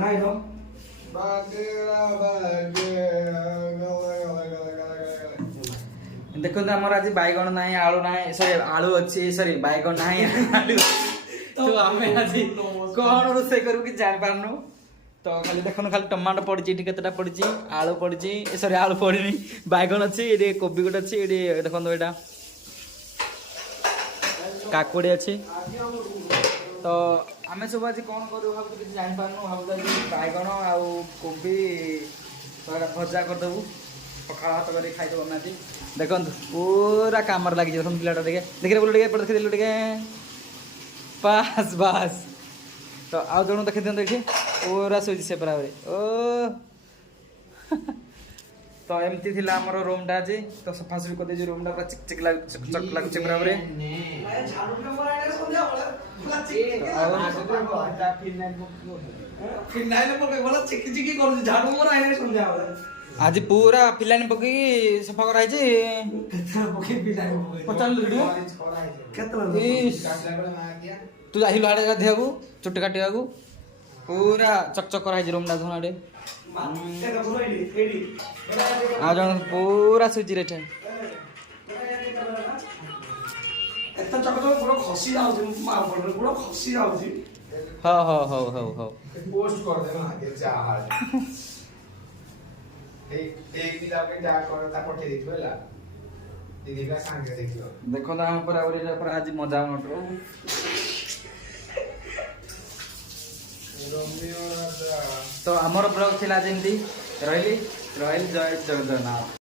ନାଇଁ ନ ଦେଖନ୍ତୁ ଆମର ଆଜି ବାଇଗଣ ନାହିଁ ଆଳୁ ନାହିଁ ସରି ଆଳୁ ଅଛି ସରି ବାଇଗଣ ନାହିଁ ଆଳୁ ତ ଆମେ ଆଜି କଣ ରୋଷେଇ କରିବୁ କିଛି ଜାଣିପାରୁନୁ ତ ଖାଲି ଦେଖନ୍ତୁ ଖାଲି ଟମାଟୋ ପଡିଛି ଏଠି କେତେଟା ପଡିଛି ଆଳୁ ପଡିଛି ସରି ଆଳୁ ପଡିନି ବାଇଗଣ ଅଛି ଏଠି କୋବି ଗୋଟେ ଅଛି ଏଠି ଦେଖନ୍ତୁ ଏଇଟା କାକୁଡି ଅଛି ତ ଆମେ ସବୁ ଆଜି କଣ କରିବୁ ଭାବୁଛୁ କିଛି ଜାଣିପାରୁନୁ ଭାବୁଛୁ ଆଜି ବାଇଗଣ ଆଉ କୋବି ଭଜା କରିଦେବୁ ପଖାଳ ଭାତ କରିକି ଖାଇଦେବୁ ଆମେ ଆଜି ଦେଖନ୍ତୁ ପୁରା କାମରେ ଲାଗିଯିବ ଦେଖନ୍ତୁ ପିଲାଟା ଟିକେ ଦେଖିଲେ ବୋଲ ଟିକେ ଏପଟେ ଦେଖିଦେଲୁ ଟିକେ ବାସ୍ ବାସ୍ ତ ଆଉ ଜଣକୁ ଦେଖି ଦିଅନ୍ତୁ ଏଠି ପୁରା ଶୋଇଛି ସେ ପୁରାରେ ଓ ତ ଏମିତି ଥିଲା ଆମର ରୁମ୍ଟା ଆଜି ତ ସଫାସଫି କରିଦେଇଛୁ ରୁମ୍ଟା ପୁରା ଚିକ୍ ଚିକ୍ ଲାଗୁଛି ପୁରାରେ ଆଜି ପୁରା ଫିଲାଇନ ପକେଇକି ସଫା କରାହେଇଛି ତୁ ଯାଇଥିଲୁ ଆଡେ ଗାଧୋଇବାକୁ ଚୁଟି କାଟିବାକୁ ପୁରା ଚକଚକ କରାହେଇଛି ରୁମ୍ଟା ଧୁଆଡେ ଆଉ ଜଣ ପୁରା ସୁଇଚି ରେ ଖସି ଯାଉଛି ପୁରା ଖସି ଯାଉଛି ହଉ ହଉ ହଉ ହଉ ହଉ पोस्ट कर देना आगे चाहा एक भी जाके जा कर ता पठे देखियो ला दीदी का संगे देखियो ଦେଖନ୍ତୁ ଆମ ପୁରା ପୁରା ଆଜି ମଜା ମଟର ତ ଆମର ବ୍ଲଗ ଥିଲା ଯେମିତି ରହିଲି ଜୟ ଜଗନ୍ନାଥ।